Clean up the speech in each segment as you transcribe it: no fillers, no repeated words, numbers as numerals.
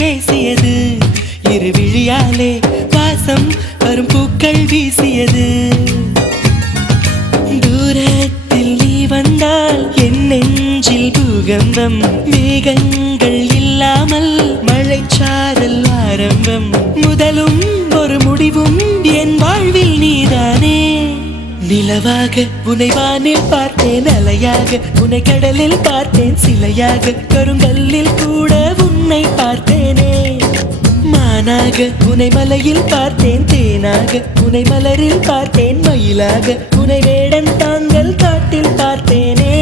பேசியது, இரு விழியாலே வாசம் வரும் பூக்கள் வீசியது. தூரத்தில் நீ வந்தால் என் நெஞ்சில் பூகம்பம், மேகங்கள் இல்லாமல் மழைச்சாரல் ஆரம்பம். முதலும் ஒரு முடிவும் என் வாழ்வில் நீதானே. நிலவாக உன்னை வானில் பார்த்தேன், அலையாக உன்னை கடலில் பார்த்தேன், சிலையாக கருங்கல்லில் கூட உன்னை பார்த்தேனே. மானாக உன்னை மலையில் பார்த்தேன், தேனாக உன்னை மலரில் பார்த்தேன், மயிலாக உன்னை வேடன் தாங்கள் காட்டில் பார்த்தேனே.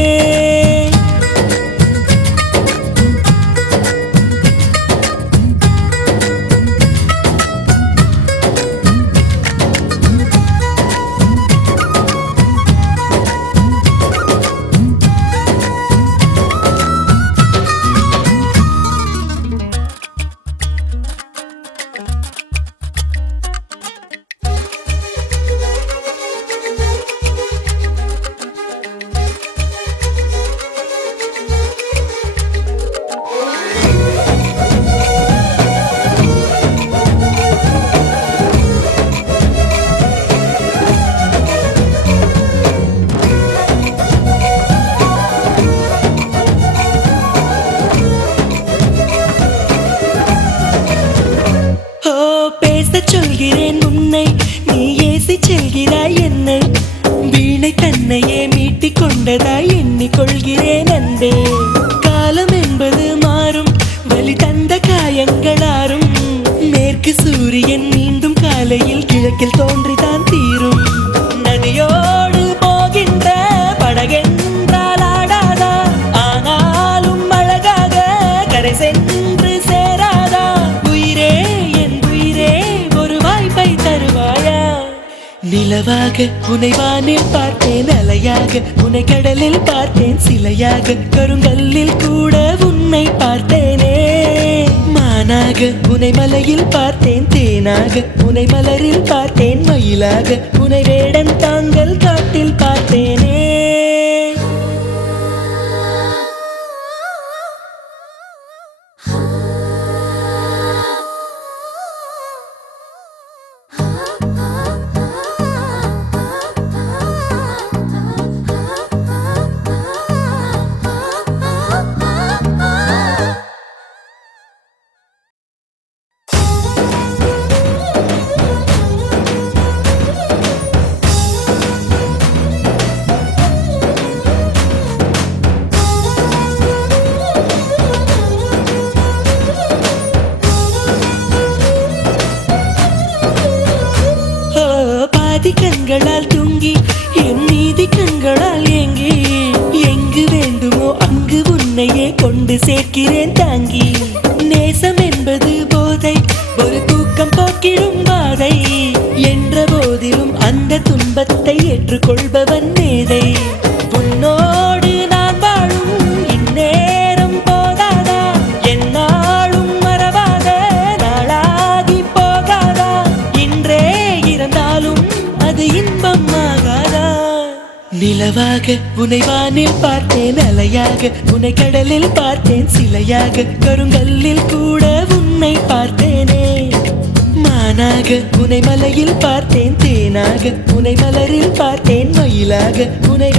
சொல்கிறேன் உன்னை, நீ ஏசி செல்கிறாய் என்னை, வீணை தன்னையே மீட்டிக் கொண்டதாய் எண்ணிக்கொள்கிறேன் அன்பே. காலம் என்பது மாறும், வலி தந்த காயங்களாரும், மேற்கு சூரியன் மீண்டும் காலையில் கிழக்கில் தோன்றிதான் தீரும். நதியோடு போகின்ற படகென்றால் ஆடாதா, ஆனாலும் அழகாக கரை சென்று சேராதா. உயிரே என் உயிரே ஒரு வாய்ப்பை தருவாயா. நிலவாக உன்னை வானில் பார்த்தேன், அலையாக உன்னை கடலில் பார்த்தேன், சிலையாக கருங்கல்லில் கூட உன்னை பார்த்தேனே. மானாக உன்னை மலையில் பார்த்தேன், தேனாக உன்னை மலரில் பார்த்தேன், மயிலாக உன்னை வேடன் தாங்கள் காட்டில் பார்த்தேனே. கண்களால் தூங்கி என் நீதி கண்களால் ஏங்கி, எங்கு வேண்டுமோ அங்கு உன்னையே கொண்டு சேர்க்கிறேன் தாங்கி. நேசம் என்பது போதை, ஒரு தூக்கம் போக்கிடும் பாதை, என்ற போதிலும் அந்த துன்பத்தை ஏற்றுக்கொள்பவன் மேதை. உன்னோடு நான் வாழும் இந்நேரம் போதாதா, என்னாலும் மறவாத நாளாகி போகாதா. இன்றே இருந்தாலும் அது இன்பம் ஆகாதா. நிலவாக உன்னை வானில் பார்த்தேன், அலையாக உன்னை கடலில் பார்த்தேன், சிலையாக கருங்கல்லில் கூட உன்னை பார்த்தேனே. மானாக உன்னை மலையில் பார்த்தேன், தேனாக உன்னை மலரில் பார்த்தேன், மயிலாக உன்னை